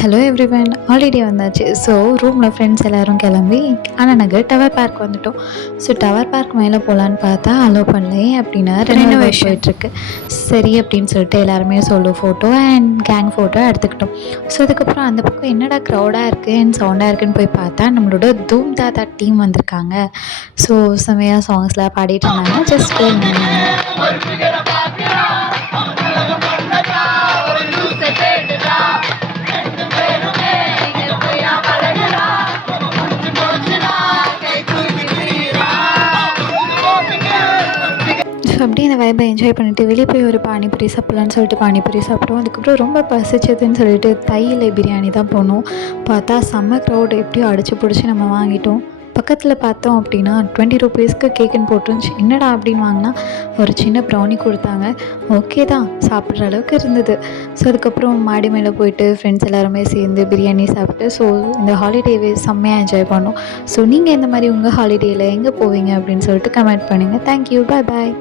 Hello everyone, holiday வந்தாச்சு. So ரூமில் friends எல்லோரும் கிளம்பி அண்ணா நகர் டவர் பார்க் வந்துட்டோம். ஸோ டவர் பார்க் மேலே போகலான்னு பார்த்தா அலோவ் பண்ணல அப்படின்னா ரெனோவேஷன் போயிட்டுருக்கு. சரி அப்படின்னு சொல்லிட்டு எல்லாருமே solo photo and gang photo எடுத்துக்கிட்டோம். ஸோ அதுக்கப்புறம் அந்த பக்கம் என்னடா க்ரௌடாக இருக்குது அண்ட் சவுண்டாக இருக்குன்னு போய் பார்த்தா நம்மளோட தூம் தாத்தா டீம் வந்திருக்காங்க. ஸோ செமையாக சாங்ஸ்லாம் பாடிட்டு இருந்தாங்க. ஜஸ்ட் ஸோ அப்படியே அந்த வைப்பை என்ஜாய் பண்ணிவிட்டு வெளியே போய் ஒரு பானிபூரி சாப்பிட்லான்னு சொல்லிட்டு பானிபூரி சாப்பிட்டோம். அதுக்கப்புறம் ரொம்ப பசிச்சதுன்னு சொல்லிட்டு தையில பிரியாணி தான் போனோம். பார்த்தா செம்ம க்ரௌட், எப்படியோ அடிச்சு பிடிச்சி நம்ம வாங்கிட்டோம். பக்கத்தில் பார்த்தோம் அப்படின்னா 20 ரூபீஸ்க்கு கேக்குன்னு போட்டுருந்துச்சு. என்னடா அப்படின்னு வாங்கினா ஒரு சின்ன ப்ரௌனி கொடுத்தாங்க. ஓகே தான், சாப்பிட்ற அளவுக்கு இருந்தது. ஸோ அதுக்கப்புறம் மாடி மேலே போயிட்டு ஃப்ரெண்ட்ஸ் எல்லாருமே சேர்ந்து பிரியாணி சாப்பிட்டு ஸோ இந்த ஹாலிடேவே செம்மையாக என்ஜாய் பண்ணோம். ஸோ நீங்கள் இந்த மாதிரி உங்கள் ஹாலிடேயில் எங்கே போவீங்க அப்படின்னு சொல்லிட்டு கமெண்ட் பண்ணுங்கள். தேங்க்யூ, பாய் பாய்.